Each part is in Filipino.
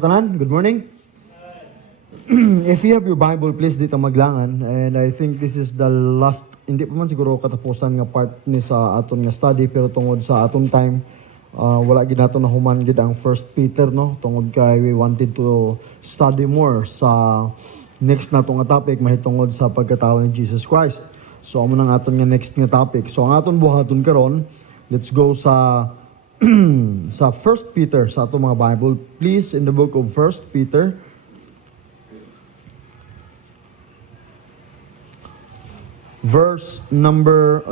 Tanan, good morning. If you have your Bible, please dito maglangan. And I think this is the last, hindi pa man siguro katapusan nga part ni sa aton nga study, pero tungod sa aton time, wala gid nato na human gid ang First Peter, no? Tungod kay we wanted to study more sa next nato nga topic, mahitungod sa pagkatao ni Jesus Christ. So amo nang aton nga next nga topic. So ang aton buhaton karon, let's go sa sa First Peter sa ato mga Bible, please, in the book of First Peter. Chapter number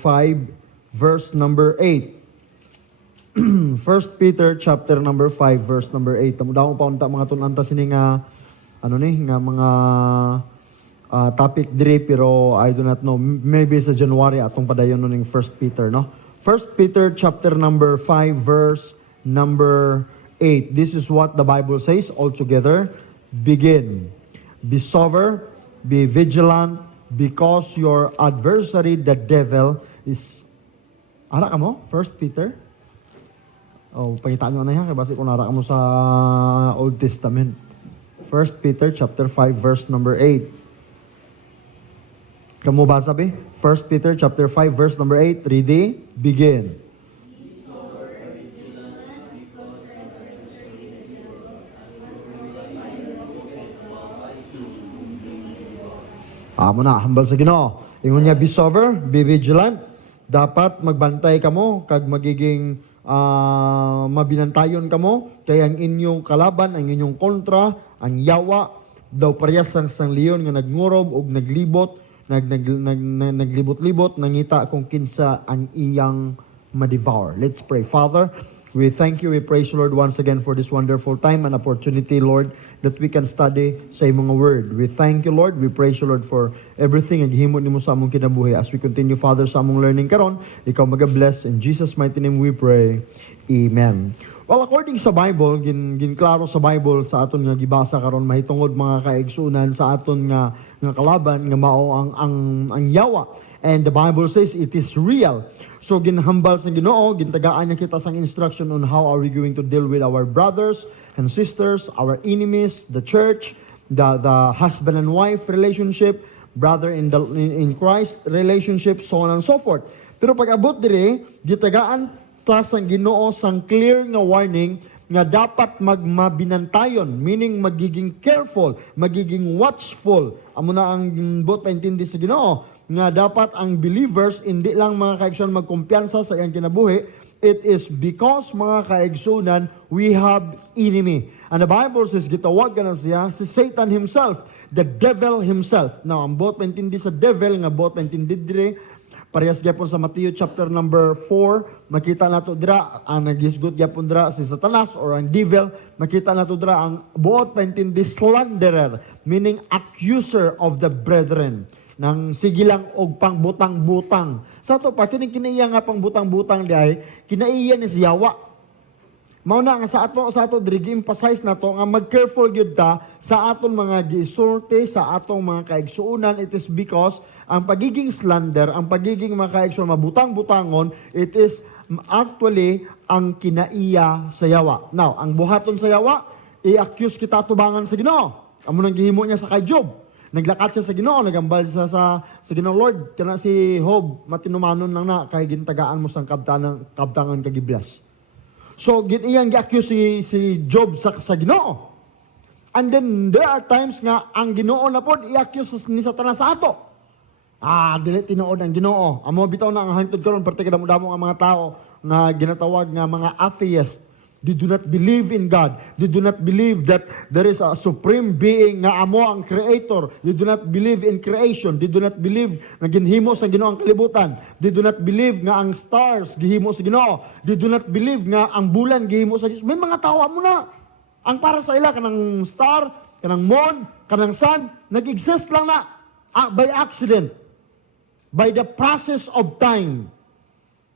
5, verse number 8. First Peter chapter number 5, verse number 8. Tamo daw pa unta mga tunanta sini nga nga mga topic dire, pero I do not know, maybe sa January atong padayon ning First Peter, no? First Peter chapter number 5, verse number 8. This is what the Bible says all together. Begin. Be sober, be vigilant, because your adversary, the devil, is... Ara ka mo? First Peter? Oh, pakitaan nyo na yan. Kasi kung ara ka mo sa Old Testament. First Peter chapter 5, verse number 8. Kamu ba sabi? First Peter chapter 5, verse number 8. Ready? Begin. Amo na, hambal sa Ginoo. Ingon niya, be sober, be vigilant. Dapat magbantay kamo, kag magiging mabinantayon kamo, kay ang inyong kalaban, ang inyong kontra, ang yawa, daw parehas sang leon nga nagngorob og naglibot, naglibot-libot, nangita kung kinsa ang iyang ma-devour. Let's pray. Father, we thank you, we praise you, Lord, once again for this wonderful time and opportunity, Lord, that we can study sa imong word. We thank you, Lord. We praise you, Lord, for everything ang gihimo nimo sa among kinabuhi. As we continue, Father, sa among learning karon, ikaw mag-bless. In Jesus' mighty name we pray. Amen. Well, according sa Bible, ginklaro sa Bible sa aton nga gibasa karon, mahitungod mga kaigsunan sa aton nga kalaban nga mao ang yawa. And the Bible says it is real. So ginhambal sa Ginoo, gintagaan niya kita sang instruction on how are we going to deal with our brothers and sisters, our enemies, the church, the husband and wife relationship, brother in Christ relationship, so on and so forth. Pero pag abot dire, gitagaan ta sang Ginoo sang clear nga warning nga dapat magmabinantayon, meaning magiging careful, magiging watchful. Amo na ang bot paintindi sa Ginoo nga dapat ang believers hindi lang mga kaigsunan magkumpiyansa sa iyang kinabuhi. It is because mga kaigsunan we have enemy. And the Bible says gitawag na siya si Satan himself, the devil himself. Now ang bot paintindi sa devil nga bot paintindi dire parehas gyapon sa Matthew chapter number 4, makita nato dira ang nagisgot gyapon dira si Satanas or ang devil, makita nato dira ang buot paintindi slanderer, meaning accuser of the brethren, nang sigilang og pangbutang-butang. Sa to pa kining kinaiya nga pangbutang-butang diay, kinaiya ni si yawa. Mao na nga sa ato diri gi-emphasize nato nga mag-careful gyud ta sa aton mga gisulti sa atong mga kaigsuonan. It is because ang pagiging slander, ang pagiging mga kaigsuonan mabutang-butangon, it is actually ang kinaiya sa yawa. Now, ang buhaton sa yawa, i-accuse kita tubangan sa Ginoo. Amo nang gihimo niya sa kay Job. Naglakat siya sa Ginoo, nagambal siya sa Ginoo, Lord, kana si Job matinumanon lang na kay gintagaan mo sang kabtangan kagiblas. So, iyang gi-accuse si Job sa Ginoo. And then, there are times nga, ang Ginoo na po, i-accuse ni Satanas sa ato. Dili tinuod ang Ginoo. Amo bitaw na ang hangtod karon, particular damo ang mga tao na ginatawag nga mga atheist. They do not believe in God. They do not believe that there is a supreme being nga amo ang creator. They do not believe in creation. They do not believe na ginhimo sa Ginoo ang kalibutan. They do not believe nga ang stars gihimo sa Ginoo. They do not believe nga ang bulan gihimo sa Ginoo. May mga tao mo na. Ang para sa ila kanang star, kanang moon, kanang sun, nag-exist lang na by accident. By the process of time.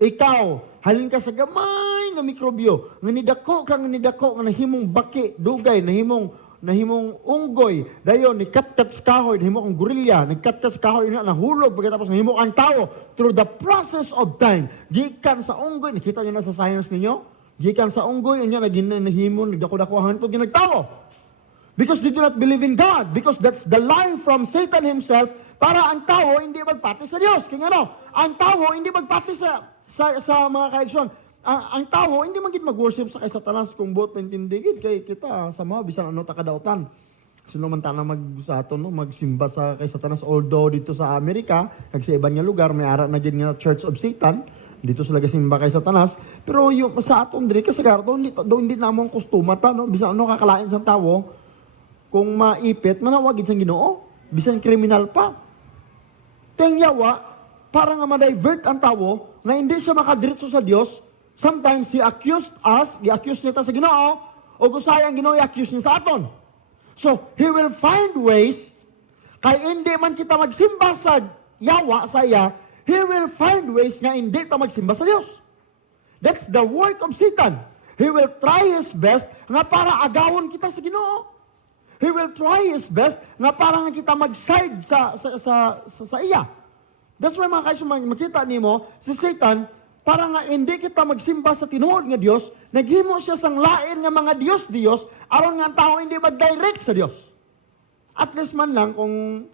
Ikaw, halin ka sa gamay nga mikrobyo, nga nidako nga nahimong baki, dugay, nahimong unggoy, dayon ni katkat kahoy, nahimo kang gorilya, nagkatkat kahoy na nahulog pagkatapos nahimo kang tao through the process of time. Gikan sa unggoy, nakita niyo na sa science ninyo, Gikan sa unggoy, unya naghimon, nagdako-dako hangtod nga nagtawo. Because they do not believe in God. Because that's the lie from Satan himself para ang tao hindi magpati sa Diyos. Kaya ano, ang tao hindi magpati sa mga kaigsoon. Ang tao hindi mag-worship sa kay Satanas kung buot pintindigid kay kita sa mga bisan ano ta kadautan. Sino man tana magsimba sa kay Satanas, although dito sa Amerika, kag sa ibang nga lugar may ara na gid nga Church of Satan. Dito sila simba kay Satanas, pero yung sa aton diri kasagaran hindi namong kustuma ta no, bisan ano kakalain sa tawo. Kung maipit, manawagid sa Ginoo, bisan kriminal pa. Tengyawa, para nga ma-divert ang tao, na hindi siya makadiretso sa Diyos, sometimes he accused us, i-accuse niya ta sa Ginoo, o gusayang Ginoo i-accuse niya sa aton. So, he will find ways, kay hindi man kita magsimba sa yawa, sa iya, he will find ways nga hindi ta magsimba sa Diyos. That's the work of Satan. He will try his best nga para agawon kita sa Ginoo. He will try his best nga para nga kita mag-side sa iya. That's why mga kaisyo, makita nimo si Satan, para nga hindi kita magsimba sa tinuod nga Dios, naghimo siya sang lain nga mga Diyos aron nga ang tao hindi mag-direct sa Dios. At least man lang kung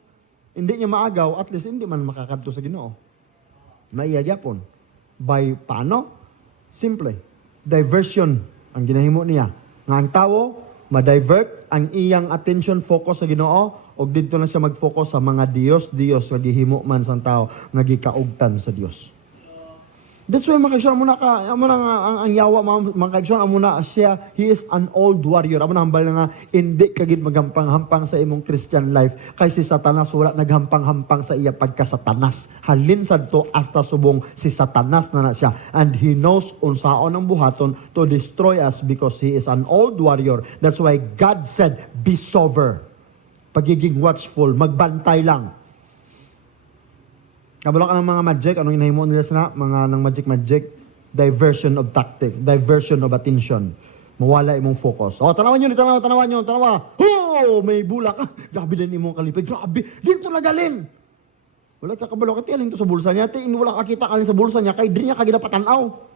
hindi niya maagaw, at least hindi man makakadto sa Ginoo. Maiyagyapon. By paano? Simple. Diversion ang ginahimo niya. Nga ang tao ma-divert ang iyang attention focus sa Ginoo og didto na siya mag-focus sa mga Diyos nga gihimo man sang tao nga gikaugtan sa Dios. That's why makaigsoon muna ang yawa makaigsoon muna siya, he is an old warrior. Amo na hambal nga hindi kagid maghampang-hampang sa imong Christian life kay si Satanas wala naghampang-hampang sa iya pagka-Satanas. Halin sadto hasta subong si Satanas na siya, and he knows unsaon ang buhaton to destroy us because he is an old warrior. That's why God said, be sober. Pagiging watchful, magbantay lang. Kabalo ka ng mga magic, anong inahimo nila sa mga ng magic, diversion of tactic, diversion of attention. Mawala imong focus. O, tanawan nyo. Oh, may bulak. Grabe din imong kalipay. Grabe, dito na galing. Wala ka kabalo, kati aling to sa bulsa niya. Wala kakita kaling sa bulsa niya, kay di niya kagidapatanaw.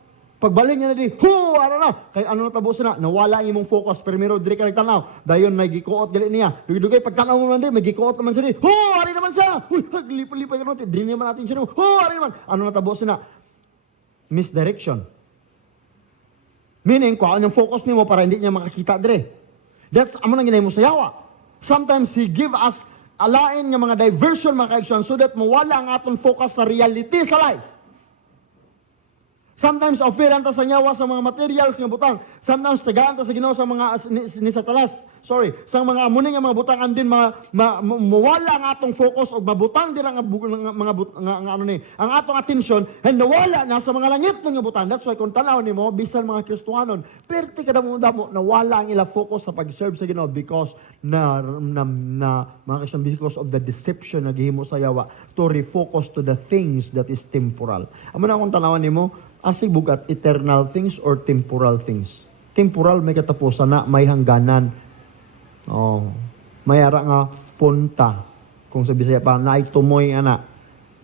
Pagbalik niya na di, kay ano natabusin na, nawala ang imong focus, primero diri ka nagtanaw, dayon may gikuot gali niya, dugay pagtanaw mo man di, may gikuot naman siya di, ari naman siya, lipa-lipa ka natin, diri naman natin siya, ari naman, ano natabusin na, misdirection. Meaning, kung anong focus nimo para hindi niya makakita dire. That's, amo nang ginay mo sa yawa. Sometimes, he give us alain nga mga diversion, mga kaigsoon, so that mawala ang aton focus sa reality sa life. Sometimes offeran ta sa nyawa sa mga materials nga butang. Sometimes tagaan ta sa Ginoo sa mga ni Satanas. Sa mga amuning nga mga butang andin mawala ang atong focus og mabutang dira nga ano ni, ang atong attention and nawala na sa mga langit nga butang. That's why kung tanaw nimo bisan mga Kristiyanon, perti kada mo nawala ang ila focus sa pag-serve sa Ginoo because mga Kristiyan, because of the deception na gihimo sa yawa to refocus to the things that is temporal. Amo na kung tanawan nimo, asig bugat eternal things or temporal things. Temporal may katapusan na, may hangganan. Oh, may ara nga punta. Kung sa Bisaya pa, naay tumoy ana.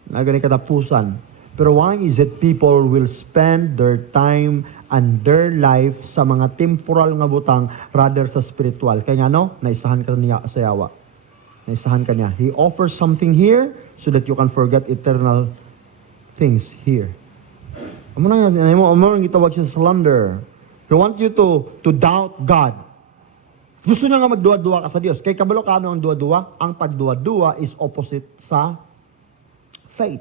Na gani katapusan. Pero why is it people will spend their time and their life sa mga temporal nga butang rather sa spiritual? Kaya nga no, naisahan ka niya sa yawa. Naisahan ka niya. He offers something here so that you can forget eternal things here. Amo nang gitawag siya sa slander. He want you to doubt God. Gusto niya nga magduwa-duwa ka sa Dios. Kay kabalo ka ano ang duwa-duwa? Ang pagduwa-duwa is opposite sa faith.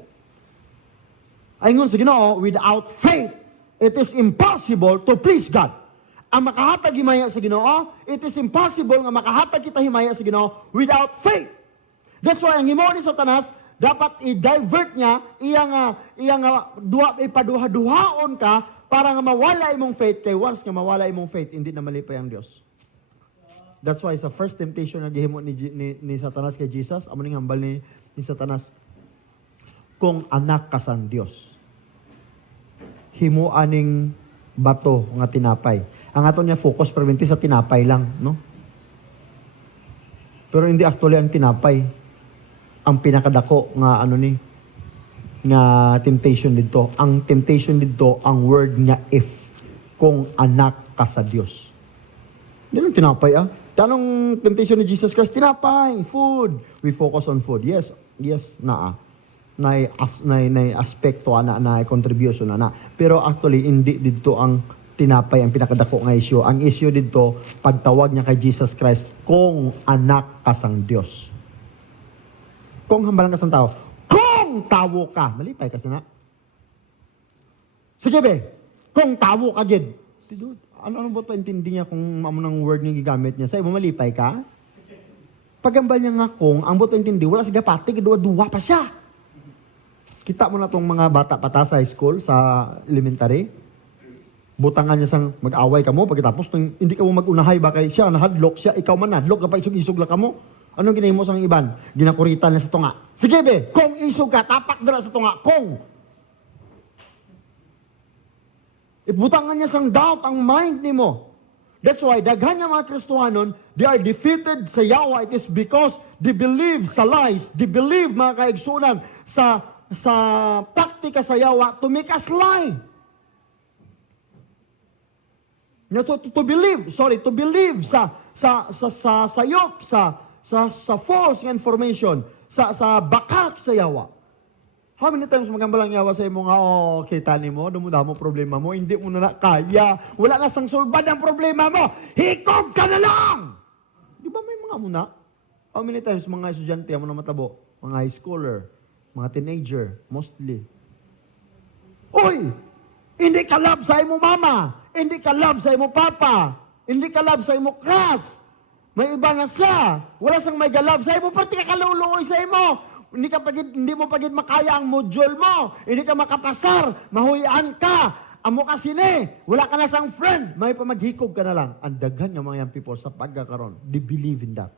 Ayun sa Ginoo, without faith, it is impossible to please God. Ang makahatag himaya sa Ginoo, it is impossible nga makahatag kita himaya sa Ginoo without faith. That's why ang himo ni Satanas, dapat i-divert niya, iyang ipaduha-duhaon ka para nga mawala imong faith. Kay once nga mawala imong faith, hindi na malipay ang Dios. That's why sa first temptation na gihimo ni Satanas kay Jesus, amo ning hambal ni Satanas, kung anak ka sang Dios, himo aning bato nga tinapay. Ang ato niya focus permanente sa tinapay lang, no? Pero hindi actually ang tinapay ang pinakadako nga nga temptation dito. Ang temptation dito, ang word nga if. kung anak ka sa Diyos. Hindi lang tinapay Tanong temptation ni Jesus Christ, tinapay, food. We focus on food. Yes, na aspekto na contribution na. Pero actually, hindi dito ang tinapay ang pinakadako nga issue. Ang issue dito, pagtawag niya kay Jesus Christ, kung anak ka sang Diyos. Kung hambalang ka sang tao, kung tawo ka, malipay ka sana. Sige be, kung tawo ka gid. Ano ba paintindi niya kung ng word niya gigamit niya? Sa imo malipay ka? Pagambal niya nga kung, ang buto intindi, wala siya pati, duwa pa siya. Kita mo na tong mga bata pata sa high school, sa elementary. Butangan niya sang mag-away ka mo, pagkatapos hindi ka mo mag-unahay, baka siya nahadlok siya, ikaw man nahadlok, kapag isog-isog lang ka mo. Anong ginahin mo sang iban? Ginakuritan na sa tunga. Sige be, kung isog ka, tapak dala sa tunga, kung. Ibutangan niya sang doubt ang mind ni mo. That's why, daghan nga mga Kristohanon, they are defeated sa yawa. It is because they believe sa lies, they believe mga kaigsunan sa taktika sa yawa to make us lie. To believe sa sayop, sa false information, sa bakak sa yawa. How many times magambalang yawa sa imo nga, kita ni mo, dumudamo problema mo, hindi mo na kaya, wala na sang sulbad ang problema mo, hikog ka na lang! Di ba may mga muna? How many times mga estudyante mo na matabo, mga high schooler, mga teenager, mostly. Uy! Hindi ka love sa imo mama, hindi ka love sa imo papa, hindi ka love sa imo class, may iba na siya, wala sang may galove sa imo, pati ka kaluluoy sa imo, hindi mo pagid makaya ang module mo. Hindi ka makapasar. Mahuyan ka. Amo ka sine. Wala ka na sang friend. May pamaghikog ka na lang. Ang daghan ng mga young people sa pagkakaroon. They believe in that.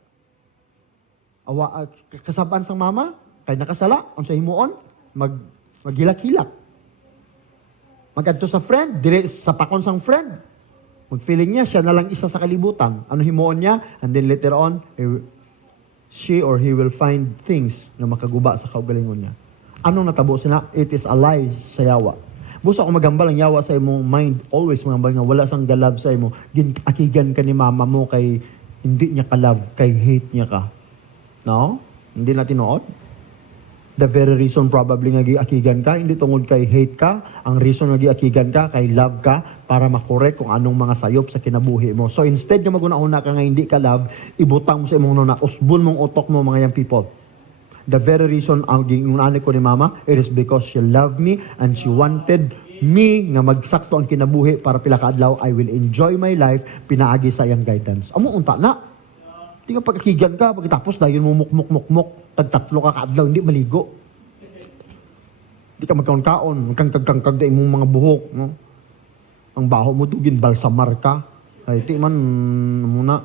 Kasabaan sang mama, kay nakasala, ang sa himuon, maghilak-hilak. Magadto sa friend, dire sa pakon sang friend. Mag-feeling niya, siya na lang isa sa kalibutan. Ano himuon niya? And then later on, she or he will find things na makaguba sa kaugalingon niya. Anong natabo sila? It is a lie sa yawa. Busa ako magambal ang yawa sa imong mind, always magambal nga wala sang galab sa imo. Akigan ka ni mama mo kay hindi niya ka-love, kay hate niya ka. No? Hindi na tinuod? The very reason probably nga giakigan ka, hindi tungod kay hate ka, ang reason nga giakigan ka, kay love ka, para makorek kung anong mga sayop sa kinabuhi mo. So instead nga maguna-una ka nga hindi ka love, ibutang mo sa imong nuna, usbon mong utok mo mga young people. The very reason ang ginunani ko ni mama, it is because she loved me and she wanted me nga magsakto ang kinabuhi para pila ka adlaw, I will enjoy my life, pinaagi sa iyang guidance. Amo unta na. Di ka pagkakigan ka, pagkatapos dayon mo mukmuk-mukmuk, tagtatlo ka kaadlaw, hindi maligo. Di ka magkaon-kaon, magkangkag-kangkag da imong mga buhok. No? Ang baho mo dugin, balsamar ka. Ay, ti man muna.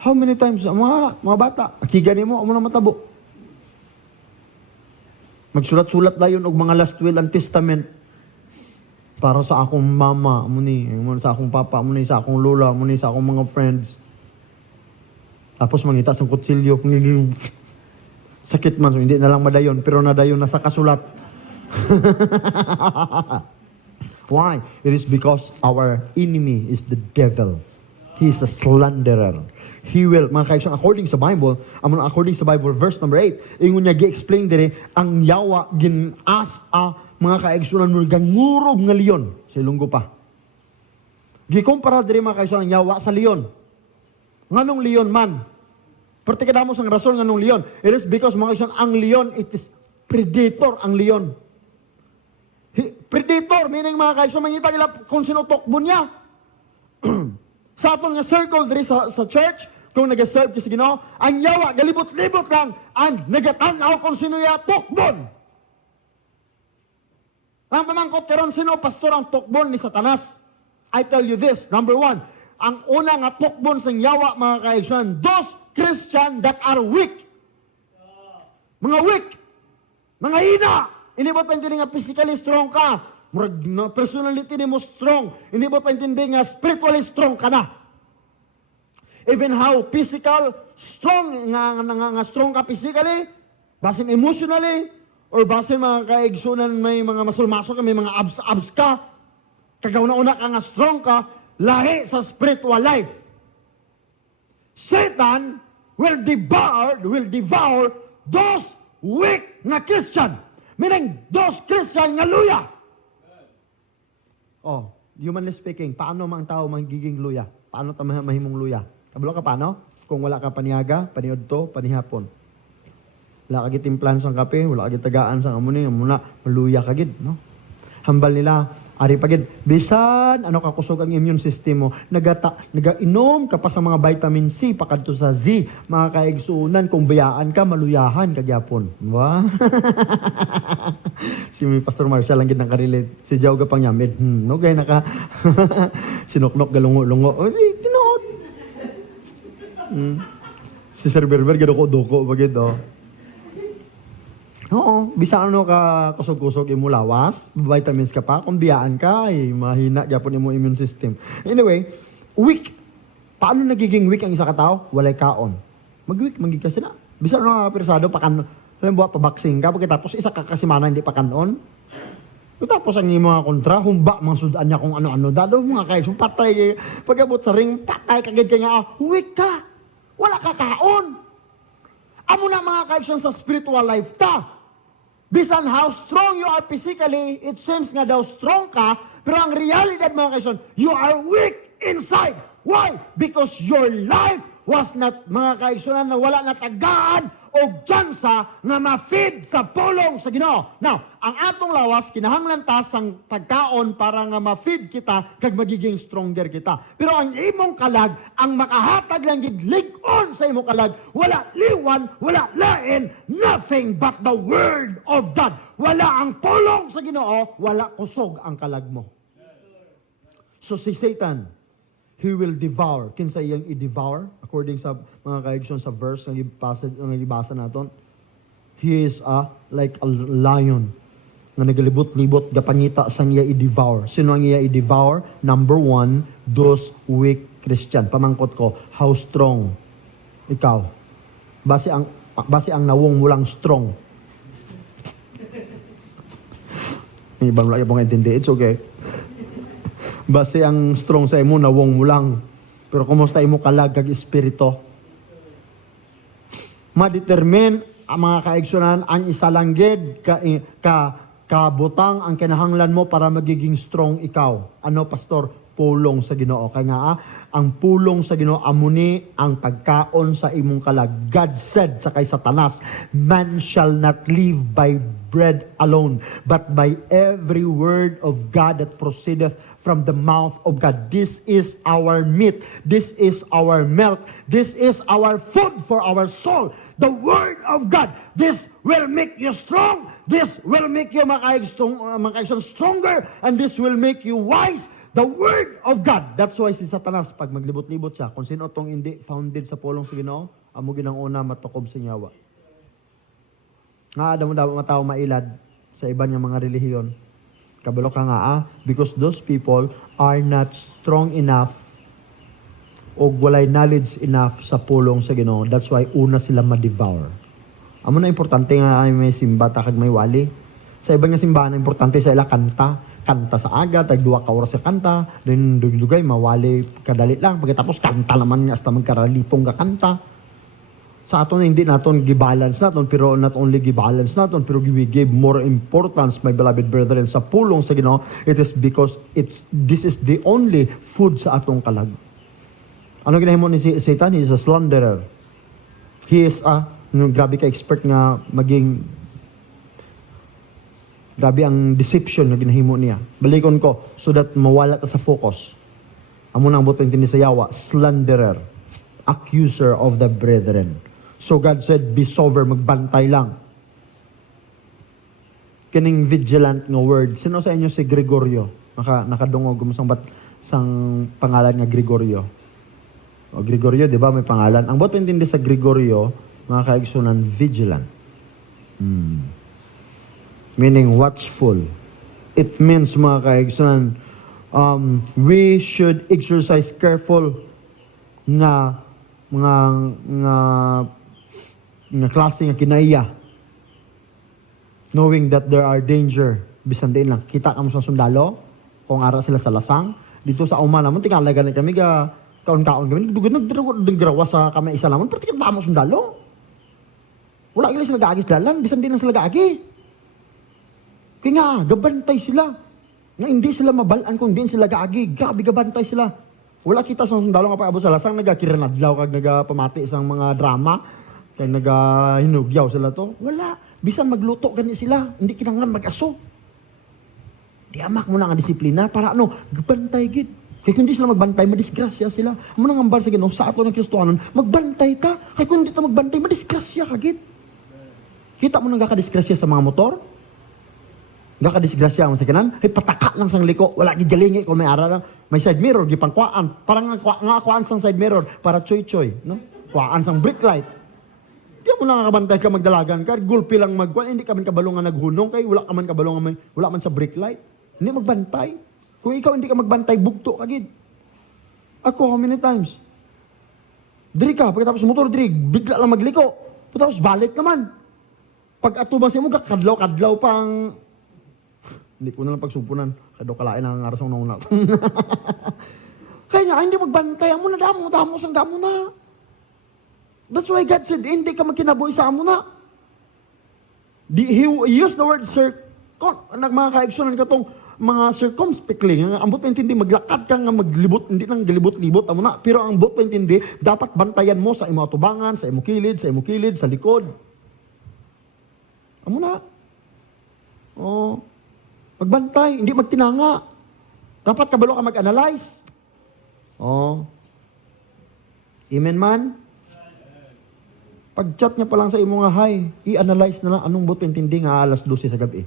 How many times, mga bata, akigan mo, amo na matabo. Magsulat-sulat dayon og mga last will and testament para sa akong mama, muni, sa akong papa, muni, sa akong lola, muni, sa akong mga friends. Tapos mangita sa kutsilyo, sakit man, so hindi na lang madayon, pero nadayon na sa kasulat. Why? It is because our enemy is the devil. He is a slanderer. He will, mga kaigsoon, according sa Bible, verse number 8, ingon niya gi-explain dire, ang yawa gin-as mga kaigsunan mo gangurog nga leon sa ilunggo pa. Gikumpara dire mga kaigsunan ang yawa sa leon. Nganong leon man? Pertikada mo sang rason nganong leon. It is because mga kaigsunan, ang leon, it is predator ang leon. Predator, meaning mga kaigsunan, mangita nila kung sino tokbo niya. Sa atong nga circle dire sa church, kung nag-serve kasi Ginoo, ang yawa, galibot-libot lang, ang nagatanaw kung sino ya tokbon. Ang pamangkot karon sino pastor ang tokbon ni Satanas? I tell you this, number one, ang una nga tokbon sa yawa, mga kaigsunan, those Christian that are weak. Mga weak. Mga hina. Hindi ba paintindi nga physically strong ka? Personality ni mo strong. Hindi ba paintindi nga spiritually strong ka na? Even how physical, strong, nga strong ka physically, basin emotionally, or basin mga kaigsunan may mga masul-masok ka, may mga abs ka, Kagauna-una ka nga strong ka, lahi sa spiritual life. Satan will devour those weak nga Christian. Meaning, those Christian nga luya. Oh, humanly speaking, paano mang tao magiging luya? Paano tayo mahimong luya? Kabalo ka paano? Kung wala ka paniaga, paniudto, panihapon. Wala ka gitimplan sa kape, wala ka gitagaan sa amuni, muna maluya ka gid, no? Hambal nila, ari pagid, bisan ano ka kusog ang immune system mo, nagainom ka pa sa mga vitamin C pakadto sa Z, mga kaigsuunan kung bayaan ka maluyahan kagyapon. Wow. Si Pastor Marshall lang gid nang karelate. Si Jaw ga pang yamid. No gay naka sinuknok galungo-lungo. Oh, tinuod. Si Sir Berber gadoko-doko bagid oh. Oo, bisa ano ka kusog-kusog imo lawas, vitamins ka pa, kung biyaan ka, mahina gyapon imo immune system. Anyway, weak. Paano nagiging weak ang isa ka tao? Walay kaon. Mag-weak, magiging kasi na. Bisa ano nga persado, pabaksing ka, pagkatapos isa ka kasimana hindi pa kanon. Tapos ang mga kontra, humba, mga sudan niya kung ano-ano. Dado mga kayo, so patay, pag-abot sa ring, patay kagad ka nga, weak ka. Wala ka kaon. Amo na mga kaigsoon sa spiritual life ta. Bisan how strong you are physically, it seems nga daw strong ka, pero ang realidad mga kaigsoon, you are weak inside. Why? Because your life was not, mga kaigsoon, na wala na tagaan o tsansa na ma-feed sa pulong sa Ginoo. Now, ang atong lawas, kinahanglan ta sang pagkaon para nga ma-feed kita kag magiging stronger kita. Pero ang imong kalag, ang makahatag lang gidlig-on sa imong kalag, wala liwan, wala lain, nothing but the Word of God. Wala ang pulong sa Ginoo, wala kusog ang kalag mo. So si Satan, he will devour. Kinsa iyang i-devour? According sa mga kaigsoon sa verse ng ibasa naton, he is like a lion na nagalibot-libot gapangita sang iya i-devour. Sino ang iya i-devour? Number one, those weak Christian. Pamangkot ko, how strong ikaw? Base ang nawong mo lang strong. Ibang lagi pong intindi. It's okay. Base ang strong sa imo, nawong mo lang. Pero kumusta imo kalag kag espiritu? Ma-determine ang mga kaigsunan ang isa lang gid kabutang ang kinahanglan mo para magiging strong ikaw. Ano, pastor? Pulong sa Ginoo. Kaya nga, ang pulong sa Ginoo amuni ang pagkaon sa imong kalag. God said sa kay Satanas, man shall not live by bread alone, but by every word of God that proceedeth from the mouth of God. This is our meat. This is our milk. This is our food for our soul. The Word of God. This will make you strong. This will make you stronger. And this will make you wise. The Word of God. That's why si Satanas, pag maglibot-libot siya, kung sino tong hindi founded sa pulong sa Ginoo, amo ginang una matukob sa nyawa. Nga, adamo daw matao mailad sa iba niyang mga relihiyon. Kabalo ka nga, because those people are not strong enough o walay knowledge enough sa pulong sa Ginoo. That's why una sila ma-devour. Amo na importante nga ay may simba takag may wali. Sa ibang nga simbahan, importante sa ila kanta. Kanta sa aga, tag 2 ka oras sa kanta, then dugay mawali kadali lang. Pagkatapos kanta naman nga hasta magkaralipong ka kanta. Sa aton hindi naton gibalance naton, pero not only gibalance naton, pero we give more importance, my beloved brethren, sa pulong sa Ginoo. It is because this is the only food sa atong kalag. Ano ginahimo ni Satan? He is a slanderer. He is grabe ka expert nga maging grabe ang deception na ginahimo niya. Balikon ko so that mawala ta sa focus. Amo nang butong tindi sa yawa, slanderer, accuser of the brethren. So God said, be sober, magbantay lang. Kining vigilant nga word. Sino sa inyo si Gregorio? Nakadungog sang pangalan nga Gregorio. O Gregorio, di ba, may pangalan. Ang boto intindi sa Gregorio, mga kaigsunan, vigilant. Meaning watchful. It means, mga kaigsunan, we should exercise careful nga klase nga kinaiya, knowing that there are danger. Bisan din lang kita ka mo sa sundalo, Kung ara sila sa lasang, dito sa uma naman, tingalaga na kami kaon-kaon kami, nagdrawa sa kamay isa naman, pero tingnan mo sundalo. Wala kila sila gaagis dalan, bisan din na sila gaagi. Kaya nga, gabantay sila. Nga hindi sila mabalaan kung hindi sila gaagi. Grabe, gabantay sila. Wala kita sa sundalo nga paabot sa lasang, nagakiranadlaw kag nagapamati isang mga drama, kag nagahinugyaw sila to. Wala. Bisan magluto gani sila, hindi kinanglan mag-aso. Di amak mo na nga disiplina para gabantay gid. Kaya kung di sila magbantay, madisgrasya sila. Amo nang ambal sa Ginoo sa ato ng Kristohanon, magbantay ta. Kaya kung di ta magbantay, madisgrasya ka gid. Kita mo nang gakadisgrasya sa mga motor? Gakadisgrasya mo sa kanan? Ay pataka lang sang liko, wala gid galingi kung may ara lang. May side mirror di pangkuan. Parang nga kuan sang side mirror para choy-choy, no? Kuan sang brake light. Di mo na nakabantay ka magdalagan ka, gulpi lang magkuan, hindi ka man kabalo nga naghunong kay wala ka man kabalo nga wala man sa brake light. Hindi magbantay. Kung ikaw hindi ka magbantay, bugto ka gid. Ako, how many times? Diri ka, pagkatapos sa motor, diri, bigla lang magliko. Pagkatapos balik naman. Pag atubang siya mo, kadlaw-kadlaw pang... Hindi ko na lang pagsumpunan. Kadlaw kalain ang arasong nauna. Kaya nga, hindi magbantay. Amo na damo sang damo na. That's why God said, hindi ka magkinaboy sa amo na. He used the word mga kaigsunan ka tong mga circumspectly, ang ambot intindi maglakad ka nga maglibot, hindi nang galibot-libot amo na, pero ang ambot intindi dapat bantayan mo sa imo atubangan, sa imo kilid, sa likod. Amo na. Magbantay, hindi magtinanga. Dapat kabalo ka mag-analyze. Amen man. Pag-chat niya pa lang sa imo nga hi, i-analyze na lang anong bot intindi nga alas 12 sa gabi.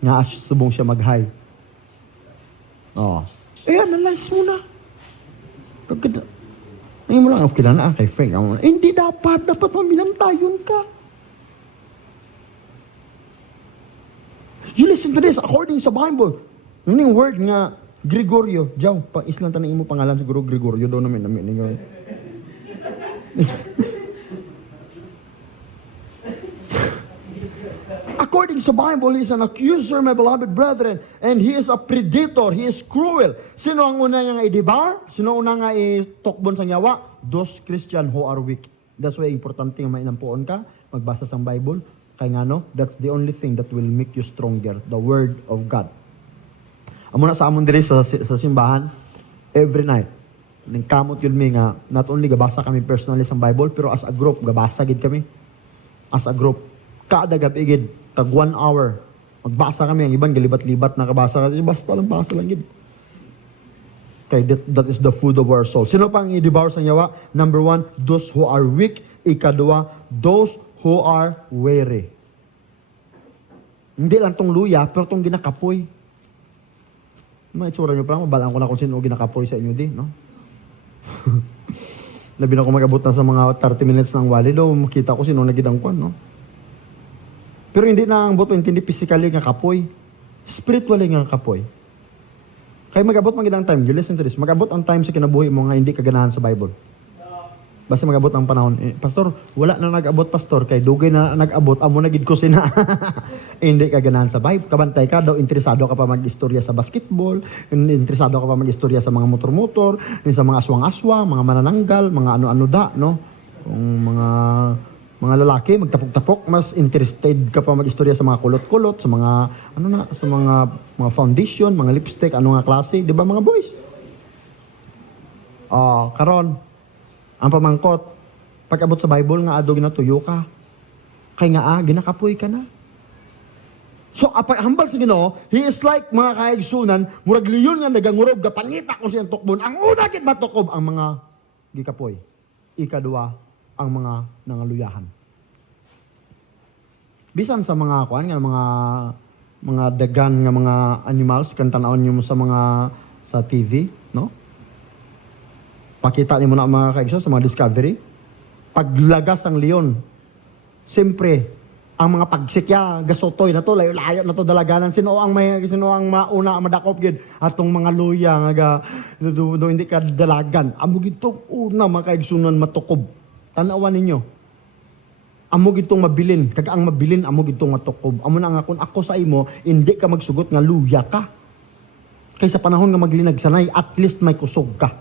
Nga subong siya mag-hi. Analyze mo na. Ngayon mo lang, okay lang na kay Frank. Hindi dapat mamilantayon ka. You listen to this, according sa Bible. Ano yung word nga, Gregorio. Diyaw, pang-islang tanong mo pangalan siguro, Gregorio. Doon namin. According sa Bible, he is an accuser, my beloved brethren, and he is a predator, he is cruel. Sino ang una nga i-debar? Sino ang una nga i-tokbon sa nyawa? Those Christian who are weak. That's why importante nga mainampuon ka, magbasa sa Bible. Kaya nga that's the only thing that will make you stronger, the Word of God. Amo na sa amon diri sa simbahan, every night, ning kamot yun mi nga, not only gabasa kami personally sa Bible, pero as a group, gabasa gid kami. As a group. Kada gabi gid, tag 1 hour, magbasa kami, ang ibang galibat-libat na kabasa kasi basta lang basa lang gid. Okay, that is the food of our soul. Sino pang i-devour sa nyawa? Number 1, those who are weak. Ikadua, those who are weary. Hindi lang tong luya, pero tong ginakapoy. May itsura nyo pa, mabalaan ko na kung sino ginakapoy sa inyo di, no? Labi na ko mag-abot na sa mga 30 minutes ng wali, do makita ko sino nagidangkwan, no? Pero hindi na ang boto, hindi physically nga kapoy. Spiritually nga kapoy. Kaya mag-abot magandang time. You listen to this. Mag-abot ang time sa kinabuhi mo nga hindi kaganahan sa Bible. Basta mag-abot ang panahon. Pastor, wala na nag-abot, pastor. Kay dugay na nag-abot, amo na gid ko sina. Hindi kaganahan sa Bible. Kabantay ka daw, interesado ka pa mag-istorya sa basketball, interesado ka pa mag-istorya sa mga motor-motor, sa mga aswang-aswang, mga manananggal, mga ano-ano da, no? Kung mga lalaki, magtapok-tapok, mas interested ka pa mag-istorya sa mga kulot-kulot, sa mga, sa mga foundation, mga lipstick, ano nga klase, di ba mga boys? Karon, ang pamangkot, pag-abot sa Bible nga, ado ginatuyo ka. Kaya nga, ginakapoy ka na. So, hambal sa Ginoo, he is like mga kaigsunan, murag liyon nga nagangurob, gapangita kung siyang tukbon. Ang una kit matukob, ang mga gikapoy. Ikadua, ang mga nangaluyahan. Bisan sa mga kuan nga mga dagan nga mga animals kan tan-awon niyo sa TV, no? Pakita niyo na mga kaigso sa mga Discovery. Paglagas ang leon. Siyempre, ang mga pagsikya gasotoy na to, layo-layo na to dalaganan. Sino ang mauna madakop gid atong mga luya nga do hindi ka dalagan. Amo gid to una mga kaigsunan matukob. Tanawan ninyo. amo gitong mabilin, kag ang mabilin amo gitong matukob. Amo na nga kung ako sa imo, hindi ka magsugot nga luya ka. Kay sa panahon nga maglinag sanay, at least may kusog ka.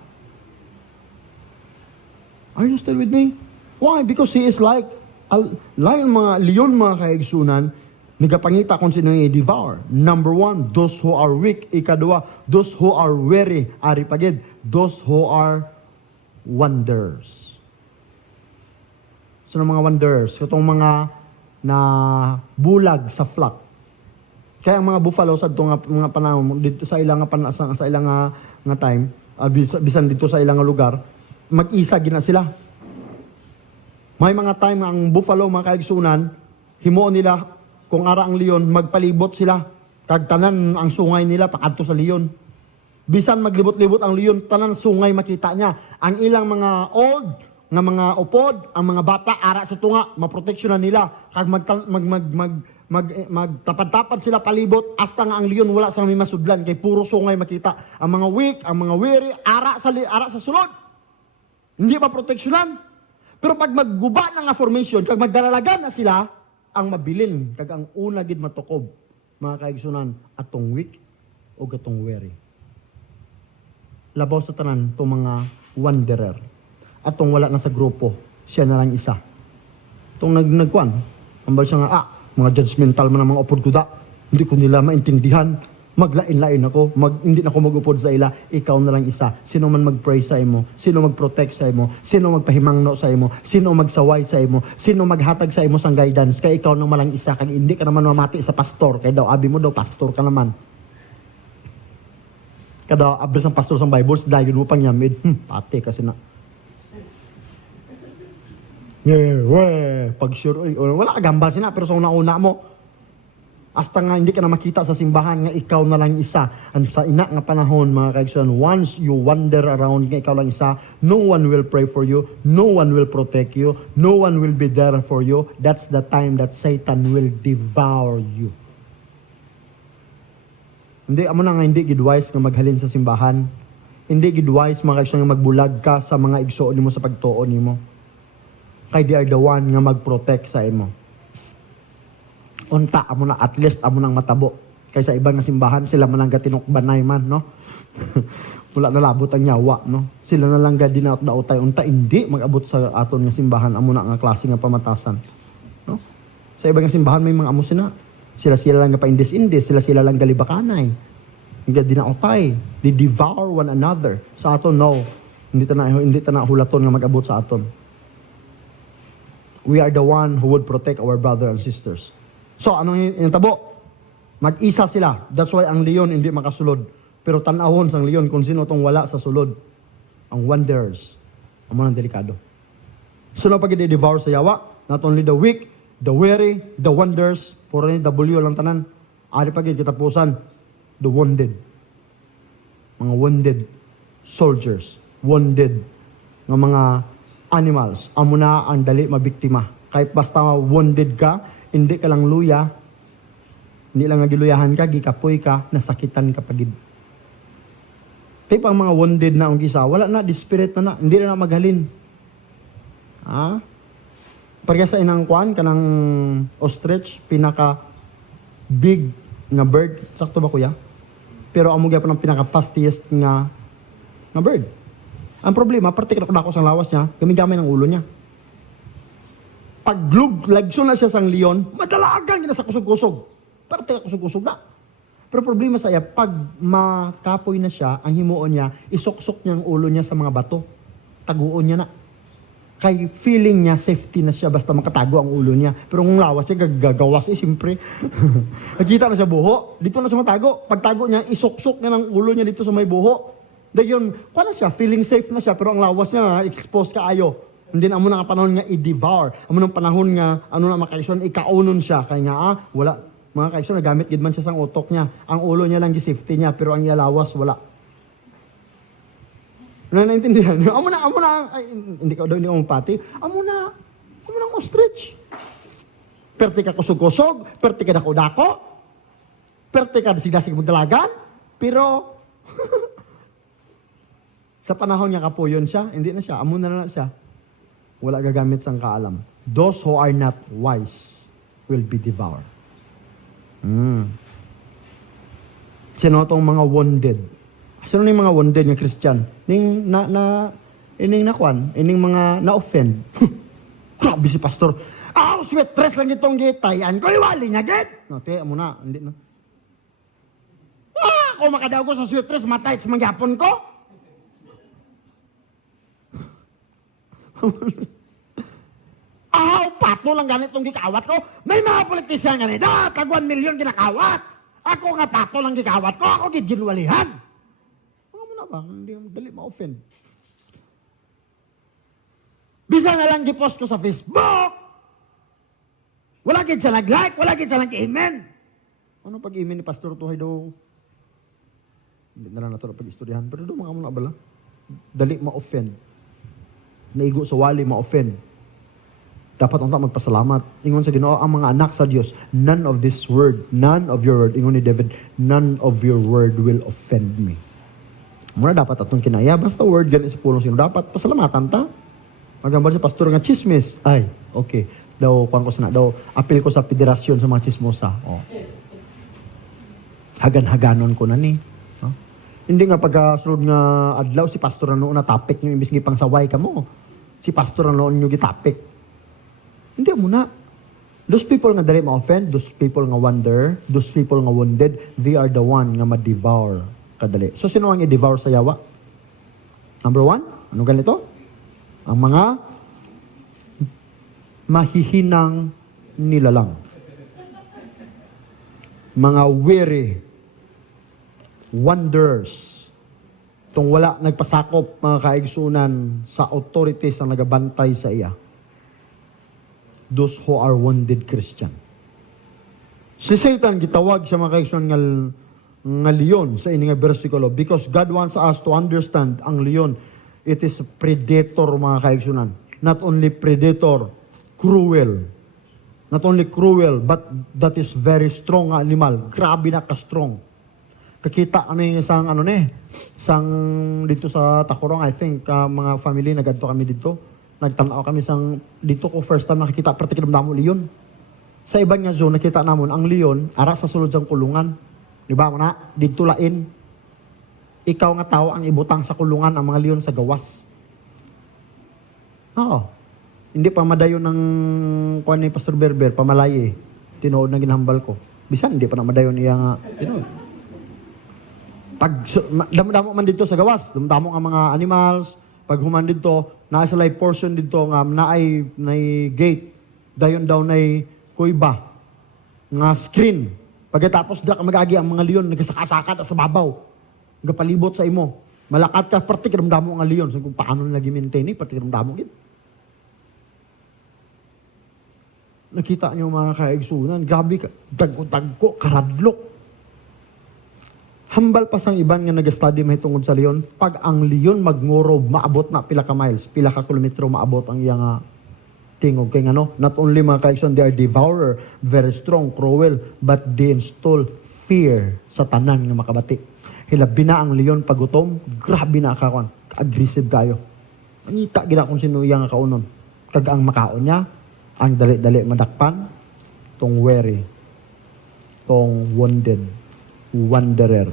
Are you still with me? Why? Because he is like lion, mga leon, mga kaigsunan, nagapangita kung sino yung i-devour. Number one, those who are weak. Ikadua, those who are weary. Ari pagid, those who are wanderers. So, mga wanderers, itong mga na bulag sa flock. Kaya ang mga buffalo sa mga panahon dito sa ilang sa ilang nga time, bisan dito sa ilang lugar, mag-isa gina sila. May mga time ang buffalo, mga kaigsunan, himuon nila kung ara ang leon, magpalibot sila. Kag tanan ang sungay nila pakadto sa leon. Bisan maglibot-libot ang leon, tanan sungay makita niya. Ang ilang mga old nga mga upod, ang mga bata ara sa tunga, maproteksyonan nila. Kag magtapad-tapad sila palibot hasta nga ang leon wala sa may masudlan kay puro sungay makita. Ang mga weak, ang mga weary ara sa sulod. Hindi ba proteksyonan? Pero pag magguba na nga formation, kag magdalalagan na sila, ang mabilin, kag ang una gid matukob, mga kaigsunan, atong weak o atong weary. Labaw sa tanan itong mga wanderer. Atong wala na sa grupo, siya na lang isa. Itong nagkuhan, ambal siya nga, mga judgmental man ang mga upod kuda, hindi ko nila maintindihan, maglain-lain ako, hindi na ako mag-upod sa ila, ikaw na lang isa. Sino man mag-pray sa imo, sino mag-protect sa imo, sino magpahimangno sa imo, sino magsaway sa imo, sino maghatag sa imo sang guidance, kay ikaw nang malang isa, kay hindi ka naman mamati sa pastor, kay daw, abi mo daw, pastor ka naman. Kada abres ang pastor sang Bible, dayon mo pang yamid, pati kasi na. Pag sure, wala ka gambal sina, pero sa una-una mo, hasta nga hindi ka na makita sa simbahan nga ikaw na lang isa. And sa ina nga panahon, mga kaigsunan, once you wander around nga ikaw lang isa, no one will pray for you, no one will protect you, no one will be there for you. That's the time that Satan will devour you. Hindi, amo na nga hindi gidwise nga maghalin sa simbahan. Hindi gidwise mga kaigsunan nga magbulag ka sa mga igsoon nimo sa pagtuon nimo. Kay they are the one nga mag-protect sa imo. Unta, amo na, at least amo nang matabo. Kaysa ibang nga simbahan, sila man ang gatinukbanay man, no? Wala na labot ang nyawa, no? Sila na lang gadinaot-daotay. Unta, hindi mag-abot sa aton nga simbahan, amo na nga klase nga pamatasan. No? Sa ibang nga simbahan, may mga amo sila. Sila lang nga paindis-indis, sila lang galibakanay. Gadinaotay. They devour one another. Sa aton, no. Hindi ta na hulaton nga mag-abot sa aton. We are the one who would protect our brother and sisters. So, anong yung tabo? Mag-isa sila. That's why ang leon hindi makasulod. Pero tanahon sang leon kung sino itong wala sa sulod. Ang wanderers. Amo nang delikado. So, pag i-devour sa yawa, not only the weak, the weary, the wanderers, puro ni W lang tanan. Ari pag kitapusan, the wounded. Mga wounded soldiers. Wounded. Ng mga animals. Amo na ang dali mabiktima. Kahit basta wounded ka, hindi ka lang luya, hindi lang nagiluyahan ka, gikapoy ka, nasakitan ka pagid. Kaya pang mga wounded na ang gisa, wala na, dispirit na hindi na maghalin. Parga sa inang kwan, kanang ostrich, pinaka big nga bird. Sakto ba kuya? Pero amo gyapon ang pinaka fastest nga bird. Ang problema, particular ko sa lawas niya, gamay ng ulo niya. Pag lagso na siya sang leon, madalagan niya sa kusog-kusog. Parte kusog-kusog na. Pero problema sa iya, pag makapoy na siya, ang himuon niya, isok-sok niya ang ulo niya sa mga bato. Taguon niya na. Kay feeling niya, safety na siya, basta makatago ang ulo niya. Pero kung lawas siya, gagawas siyempre. Nakita na siya buho, dito na siya matago. Pagtago niya, isok-sok niya ng ulo niya dito sa may buho. Dahil na siya, feeling safe na siya, pero ang lawas niya, exposed ka ayo. Hindi na amo na panahon nga i-devour. Amo nang panahon nga, makaisyon, ikaunon siya. Kaya nga, wala, mga kaisyon, nagamit gid man siya sang utok niya. Ang ulo niya lang gi-safety niya, pero ang lawas, wala. Naintindihan niyo? Amo na, ay, hindi ka daw, hindi ko pati. Amo na ostrich. Perti ka kusog-kusog, perti ka dako-dako, perti ka dasig-dasig magdalagan, pero, sa panahon niya kapuyon siya, hindi na siya, amo na siya. Wala gagamit sang kaalam. those who are not wise will be devoured. Sino tong mga wounded? Sino ni mga wounded nga Christian? Ining mga na-offend. Grabe si pastor. Sweet dress lang itong gitayan ko, iwali niya, get? No, te, amo na, hindi na. Kung makadaw ko sa sweet dress, matay sa mangyapon ko. Pato lang ganitong gikawat ko. May mga politisyan ganito, tag 1 million ginakawat. Ako nga pato lang gikawat ko, ako giginwalihan. Ano na ba? Hindi mo dali ma-offend. Bisa na lang gipost ko sa Facebook. Wala gid siya nag-like, wala gid siya nag-amen. Ano pag-amen ni Pastor Tuhay daw? Hindi na lang nato na pag-istoryahan. Pero doon mga muna bala. Dali ma-offend. Naigo sa wali ma-offend. Dapat unta magpasalamat. Ingon sa Ginoo ang mga anak sa Dios, none of your word, ingon ni David, none of your word will offend me. Muna dapat atong kinaya, basta word ganit sa pulong sino dapat pasalamatan ta. Magambal sa pastor nga chismis. Ay, okay. Daw kuan ko sana daw apil ko sa federasyon sa mga chismosa. Hagan-haganon ko na ni. Hindi nga pagkasunod nga adlaw si pastor na noon na topic niyo imbis gipang saway kamo. Si pastor na noon niyo gitopic. Hindi mo na. Those people nga dali ma-offend, those people nga wonder, those people nga wounded, they are the one nga ma-devour kadali. So sino ang i-devour sa yawa? Number 1, ano ganito? Ang mga mahihinang nilalang. Mga weary, wanderers, itong wala nagpasakop mga kaigsunan sa authorities ang nagabantay sa iya. Those who are wounded Christian. Si Satan gitawag siya mga kaigsunan nga leon sa ini nga bersikulo because God wants us to understand ang leon, it is a predator mga kaigsunan. Not only predator, cruel. Not only cruel, but that is very strong nga animal. Grabe na ka-strong. Kakita kami isang isang dito sa Tacorong, I think, mga family, nagadto kami dito. Nagtanaw kami dito ko first time nakikita, particular damo leon. Sa ibang nga zone, nakita namon ang leon, ara sa sulod sang kulungan. Di ba, na? Dito lain. Ikaw nga tao ang ibutang sa kulungan ang mga leon sa gawas. Oo. Hindi pa madayon ng kuan ni Pastor Berber, pamalay Tinuod na ginhambal ko. Bisan, hindi pa na madayon niya nga. Tinuod. Pag damo-damo man dito sa gawas, damo ang mga animals, pag human dito, nasa live portion dito nga naay gate, dayon daw nay kuiba nga screen. Pagkatapos da ka magagi ang mga leon nagasakasakat sa babaw. Gapalibot sa imo. Malakat ka particular damo nga leon, so kung paano nila gi-maintain ni particular damo gid. Nakita niyo mga kaigsunan, grabe ka, dagko, karadlok. Hambal pa sang iban nga nag-study mahitungod sa leon, pag ang leon magngorob, maabot na pila ka miles, pila ka kilometro maabot ang iyang tingog. Kaya not only mga kaigsunan, they are devourer, very strong, cruel, but they install fear sa tanan nga makabati. Hilabi na ang leon pagutom, grabe na akakuan, aggressive kayo. Anita gina kung sino iyang kaunon. Kag ang makaon niya, ang dali-dali madakpan, tong weary, tong wounded, wanderer,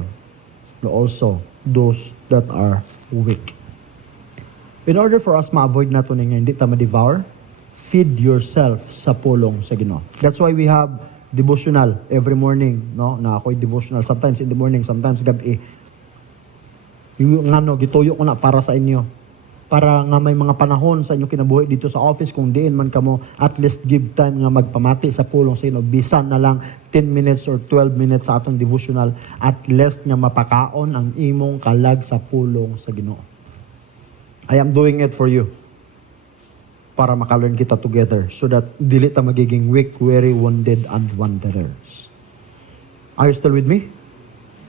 and also those that are weak. In order for us ma-avoid nato nga hindi ta ma-devour, feed yourself sa pulong sa Ginoo. That's why we have devotional every morning, no? Na ako'y devotional sometimes in the morning, sometimes gabi. Yung gituyo ko na para sa inyo. Para nga may mga panahon sa inyo kinabuhi dito sa office, kung diin man kamo, at least give time nga magpamati sa pulong sa inyo. Bisan na lang 10 minutes or 12 minutes sa atong devotional, at least nga mapakaon ang imong kalag sa pulong sa Ginoo. I am doing it for you. Para makalearn kita together, so that dili ta magiging weak, weary, wounded, and wanderers. Are you still with me?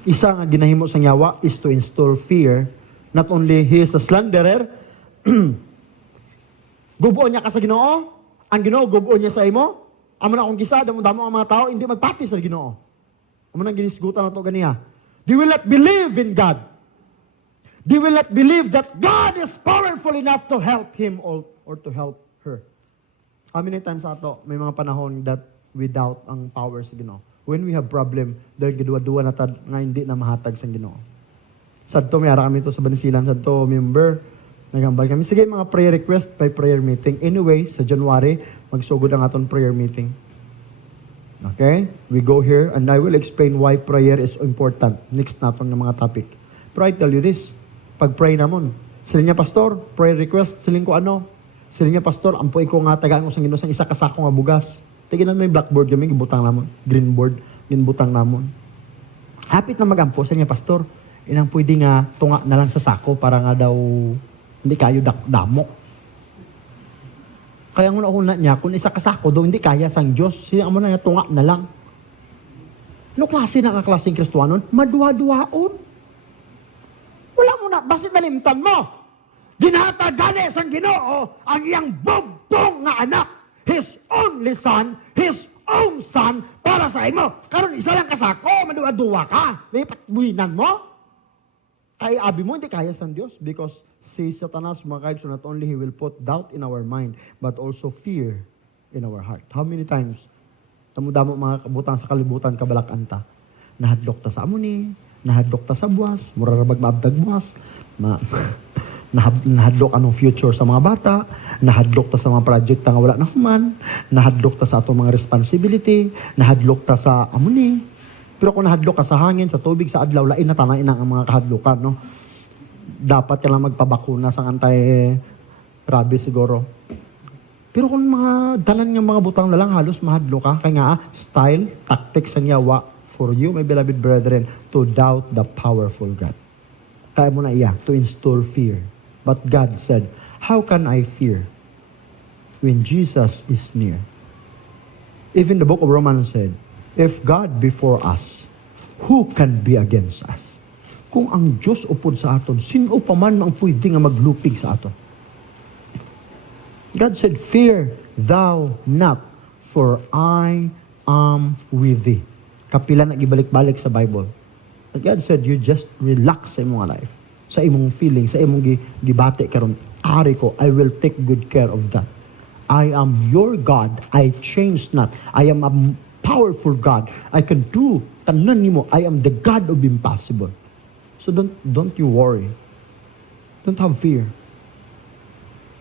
Isa nga ginahimo sa yawa is to install fear. Not only he is a slanderer, gubuon niya ka sa Ginoo, ang Ginoo gubuon niya sa imo. Amo na akong gisa, damo ang mga tao hindi magpati sa Ginoo. Amo nang ginisgutan nato ganiya. They will not believe in God. They will not believe that God is powerful enough to help him or to help her. How many times ato, may mga panahon that we doubt ang power sa Ginoo. When we have problem, dahil giduwa-duwa na tad nga hindi na mahatag sa Ginoo. Sadto may ara kami to sa Banisilan, sadto member, nagambal kami. Sige, mga prayer request by prayer meeting. Anyway, sa January, magsugod ang aton prayer meeting. Okay? We go here and I will explain why prayer is important. Next naton ng mga topic. Pero I tell you this, pag pray namon, sila niya pastor, prayer request, siling ko ano? Sila niya pastor, ampoy ko nga tagaan ko sa Ginoo sang isa kasako nga bugas. Tiginan may blackboard kami, gibutang namon, green board, ginbutang namon. Hapit na magampo sa niya pastor, inang pwede nga tunga na lang sa sako para nga daw hindi kayo damo. Kaya ang una niya, kung isa kasako daw hindi kaya sang Diyos, siya mo na nga tunga na lang. No klase na ka klaseng Kristuanon? Maduwa-duwaon. Wala mo na, basit na limtan mo. Ginhatagani sang Ginoo ang iyang bugtong nga anak. His only son, His own son, para sa imo. Karon isa lang kasako, maduwa-duwa ka. May patbuinan mo. Kaya abi mo, hindi kaya sa Diyos. Because si Satanas, mga kaid, so not only he will put doubt in our mind, but also fear in our heart. How many times, tamo-damo mga kabutang sa kalibutan, kabalakan ta, nahadlok ta sa amuni, nahadlok ta sa buwas, murarabag maabdag buwas, nahadlok anong future sa mga bata, nahadlok ta sa mga project nga wala na human, nahadlok ta sa atong mga responsibility, nahadlok ta sa amuni. Pero kung nahadlok ka sa hangin, sa tubig, sa adlaw, lain na tanain ang mga kahadlokan, no? Dapat ka lang magpabakuna sa anti-rabies siguro. Pero kung mga dalan ng mga butang na lang, halos mahadlok ka. Kaya nga, style, tactics ang yawa for you, my beloved brethren, to doubt the powerful God. Kaya mo na iya, to install fear. But God said, how can I fear when Jesus is near? Even the book of Romans said, if God before us, who can be against us? Kung ang Diyos upod sa aton, sino pa man ang pwede nga maglupig sa aton? God said, fear thou not, for I am with thee. Kapila na gibalik-balik sa Bible. And God said, you just relax sa imong life, sa imong feeling, sa imong gibate karon. Ari ko, I will take good care of that. I am your God, I change not. I am a powerful God. I can do tanan nimo. I am the God of impossible. So don't you worry. Don't have fear.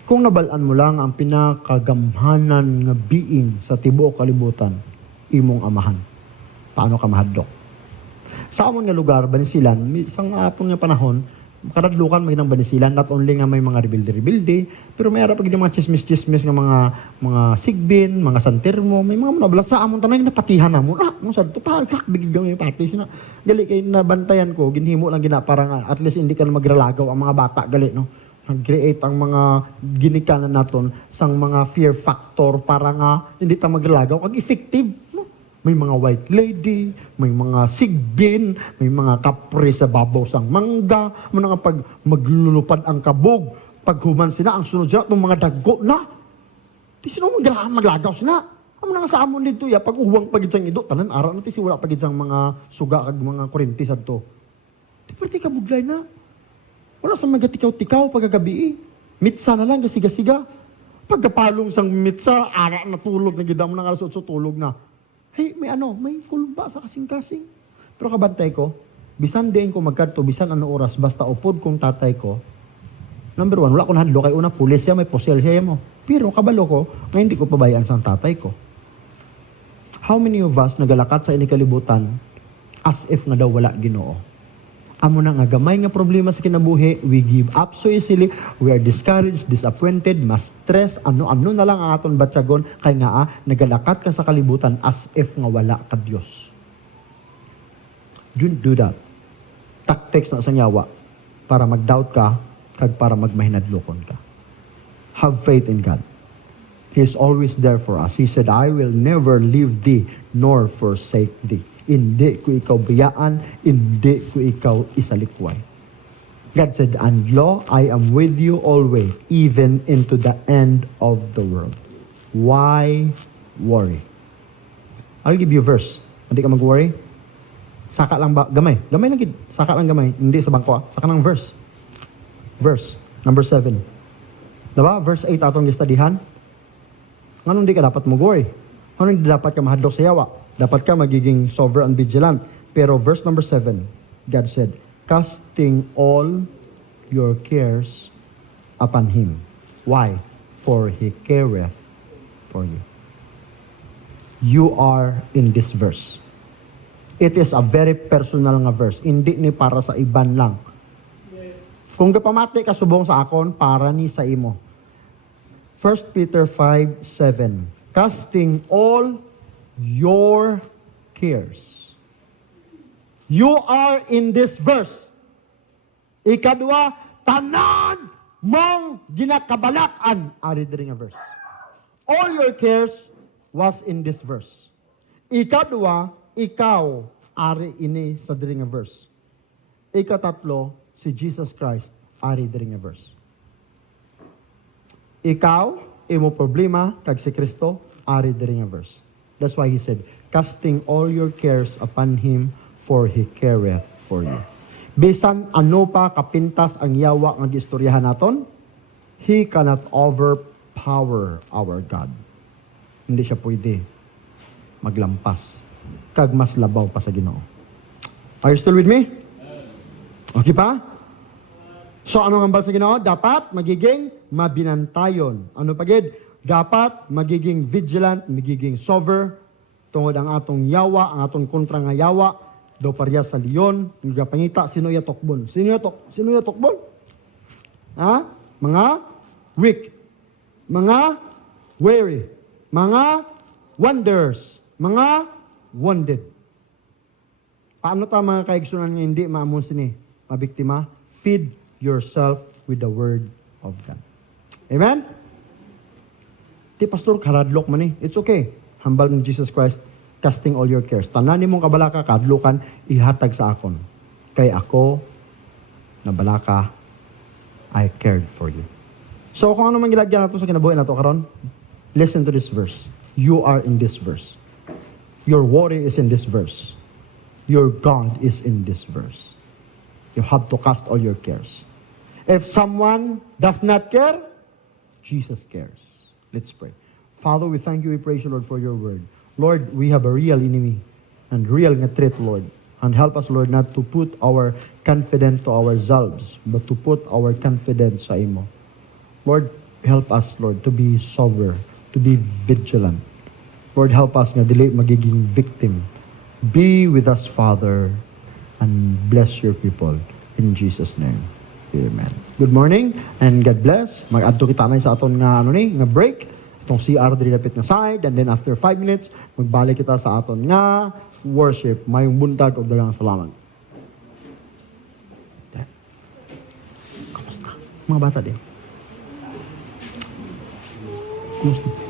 Kung nabalaan mo lang ang pinakagamhanan nga being sa tibuok kalibutan, imong amahan. Paano ka mahadlok? Sa amon nga lugar, Banisilan, isang apong nga panahon, kadadlukan maginang Banisilan, not only nga may mga rebilde, pero may arap mga chismis-chismis nga mga sigbin, mga santermo, may mga munabalat sa amon tanay napatihan na mo. Mo sad to pagkak bigig yung pati sina. Gali kay nabantayan ko, ginhimo lang gina para at least hindi ka na magralagaw ang mga bata gali no. Nag-create ang mga ginikanan naton sang mga fear factor para nga hindi ta magralagaw kag effective. May mga white lady, may mga sigbin, may mga kapre sa babaw sang mangga, mga pag maglulupad ang kabog, pag human sila, ang sunod sila, itong mga daggo na. Di sino maglagaw sila. Ang mga sa amon dito, ya, pag uwang pagid sang ido, tanan, araw na si wala pagid sang mga suga kag mga kurinti sa to. Di pwede ka buglay na. Wala sa mga tikaw-tikaw pagkagabi. Mitsa na lang, gasiga-siga. Pagkapalong sang mitsa, ara na tulog, nagidam na nga sa tulog na. Hey, may kulba sa kasing-kasing. Pero kabantay ko, bisan din ko magkadto, bisan ano oras, basta upod kong tatay ko, number one, wala ko nahadlo, kay una, pulis siya, may posel siya mo. Pero kabalo ko, na hindi ko pabayaan sa tatay ko. How many of us nagalakat sa inikalibutan as if nga daw wala Ginoo? Amo na nga gamay nga problema sa kinabuhi, we give up so easily, we are discouraged, disappointed, ma-stress, ano-ano na lang ang aton batyagon, kay nga nagalakat ka sa kalibutan as if nga wala ka Dios. Don't do that. Tactics na sa nyawa para mag-doubt ka kag para magmahinadlokon ka. Have faith in God. He is always there for us. He said, I will never leave thee nor forsake thee. Hindi ko ikaw biyaan, hindi ko ikaw isalikway. God said, and lo, I am with you always, even into the end of the world. Why worry? I'll give you a verse. Hindi ka mag-worry? Saka lang ba? Gamay. Gamay lang. Saka lang gamay. Hindi sa bangko. Saka lang verse. Verse. Number 7. Diba? Verse 8 atong gistadihan. Ngayon hindi ka dapat mugoy. Ngayon hindi dapat ka mahadlok sa yawa. Dapat ka magiging sober and vigilant. Pero verse number 7, God said, casting all your cares upon Him. Why? For He careth for you. You are in this verse. It is a very personal nga verse. Hindi ni para sa iban lang. Kung kapamati ka subong sa akon, para ni sa imo. 1 Peter 5:7. Casting all your cares. You are in this verse. Ikadua, tanan mong ginakabalak-an. Ari diri nga verse. All your cares was in this verse. Ikadua, ikaw ari ini sa diri nga verse. Ikatatlo, si Jesus Christ ari diri nga verse. Ikaw, imo problema kag si Kristo ari diri nga verse. That's why he said, casting all your cares upon Him, for He careth for you. Bisan ano pa kapintas ang yawa nga giistoryahan naton, He cannot overpower our God. Hindi siya pwede maglampas kag mas labaw pa sa Ginoo. Are you still with me? Okay pa? So ano nga ba sa Ginoo? Dapat magiging mabinantayon. Ano pa gid? Dapat magiging vigilant, magiging sober tungod ang atong yawa, ang atong kontra nga yawa, do parya sa leon, nga pangita sino ya tokbon. Sino ya tokbon? Ha? Mga weak, mga weary, mga wonders, mga wounded. Paano ta mga kaigsunan nga hindi maamon sini mabiktima? Feed yourself with the word of God. Amen? Ti pastor karadlok man eh. It's okay. Hambal ng Jesus Christ, casting all your cares. Tanan nimong kabalaka, kadlukan, ihatag sa akon. Kay ako, na balaka, I cared for you. So kung ano man gilagyan nato sa kinabuhi nato karon, listen to this verse. You are in this verse. Your worry is in this verse. Your God is in this verse. You have to cast all your cares. If someone does not care, Jesus cares. Let's pray. Father, we thank you, we praise you, Lord, for your word. Lord, we have a real enemy and real nga threat, Lord. And help us, Lord, not to put our confidence to ourselves, but to put our confidence sa imo. Lord, help us, Lord, to be sober, to be vigilant. Lord, help us nga dili magiging victim. Be with us, Father, and bless your people. In Jesus' name, amen. Good morning, and God bless. Mag-adto kita na sa aton nga, nga break. Itong CR diri lapit na side, and then after 5 minutes, magbalik kita sa aton nga worship. Mayong buntag o dagang salamat. Kamusta? Mga bata din. Kamusta?